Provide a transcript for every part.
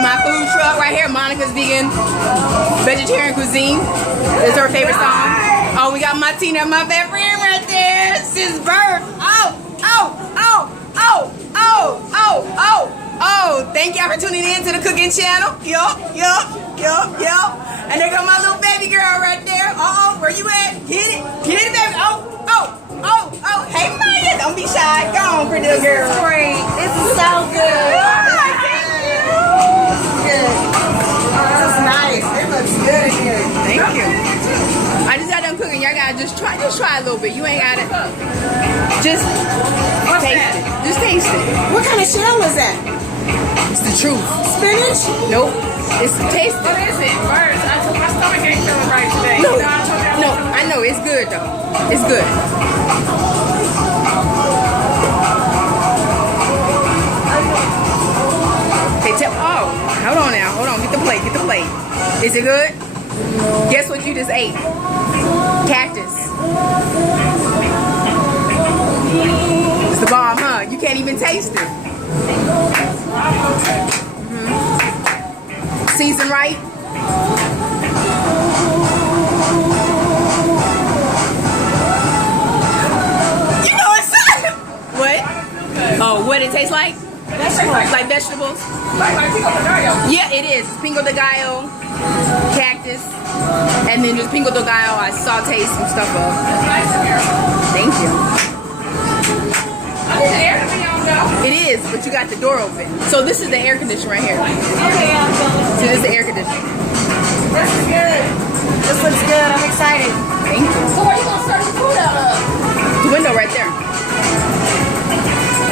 And my food truck right here, Monica's Vegetarian Cuisine. This is her favorite song. Oh, we got Martina, my best friend right there. Since birth. Oh, thank y'all for tuning in to the cooking channel. Yo. And there go my little baby girl right there. Where you at? Hit it, baby. Hey, Maya, don't be shy. Go on, pretty little girl. This is great. This is so good. Good. This is nice. It looks good in here. Thank you. I just got done cooking. Y'all gotta just try a little bit. You ain't gotta just taste it. Just taste it. What kind of shell is that? It's the truth. Spinach? Nope. It's taste it. What is it? Birds. My stomach ain't feeling right today. No, You know, I told you no, I know it's good though. It's good. Hold on now. Hold on. Get the plate. Is it good? Guess what you just ate? Cactus. It's the bomb, huh? You can't even taste it. Season right? You know it's what? Oh, what it tastes like? vegetables. Like vegetables? Like pico de gallo. Yeah, it is. Pico de gallo, cactus, and then just pico de gallo. I saute some stuff up. It's nice in here. Thank you. I need the air to be on though. It is, but you got the door open. So this is the air conditioner right here. Okay, I'm going. So this is the air conditioner. This is good. This looks good. I'm excited. Thank you. So where you gonna serve the food out of? The window right there.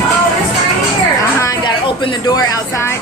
Oh, this right here. Gotta open the door outside.